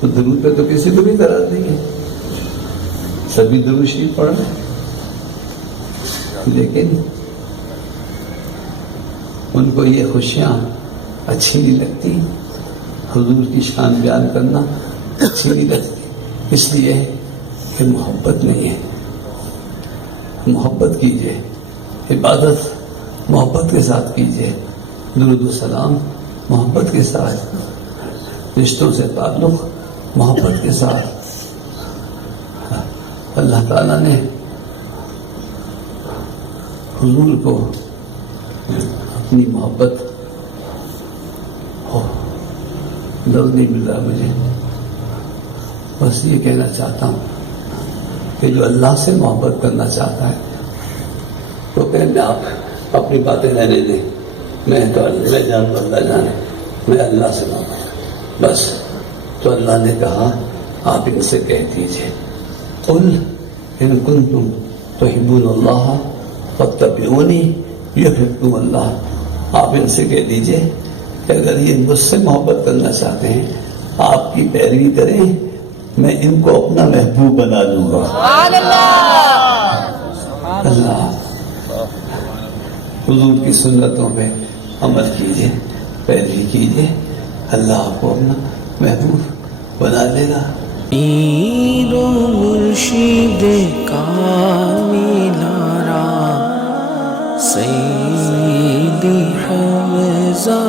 تو درود پہ تو کسی کو بھی ضرورت نہیں ہے، سبھی درود شریف پڑھ رہے ہیں، لیکن ان کو یہ خوشیاں اچھی نہیں لگتی، حضور کی شان بیان کرنا اچھی نہیں لگتی، اس لیے کہ محبت نہیں ہے۔ محبت کیجئے، عبادت محبت کے ساتھ کیجئے، درود و سلام محبت کے ساتھ، رشتوں سے تعلق محبت کے ساتھ۔ اللہ تعالیٰ نے حضور کو اپنی محبت، لفظ نہیں مل رہا مجھے، بس یہ کہنا چاہتا ہوں کہ جو اللہ سے محبت کرنا چاہتا ہے تو پہلے آپ اپنی باتیں رہنے دیں، میں جانتا اللہ جانے، میں اللہ سے محبت، بس۔ تو اللہ نے کہا آپ ان سے کہہ دیجئے قل ان کنتم تحبون اللہ فاتبعونی یحببکم اللہ۔ آپ ان سے کہہ دیجئے کہ اگر یہ مجھ سے محبت کرنا چاہتے ہیں، آپ کی پیروی کریں، میں ان کو اپنا محبوب بنا لوں گا۔ اللہ حضور کی سنتوں پہ عمل کیجئے، پیروی کیجئے، اللہ آپ کو اپنا محبوب بنا لے گا۔ پیر و مرشد کامل را سیدی حمزہ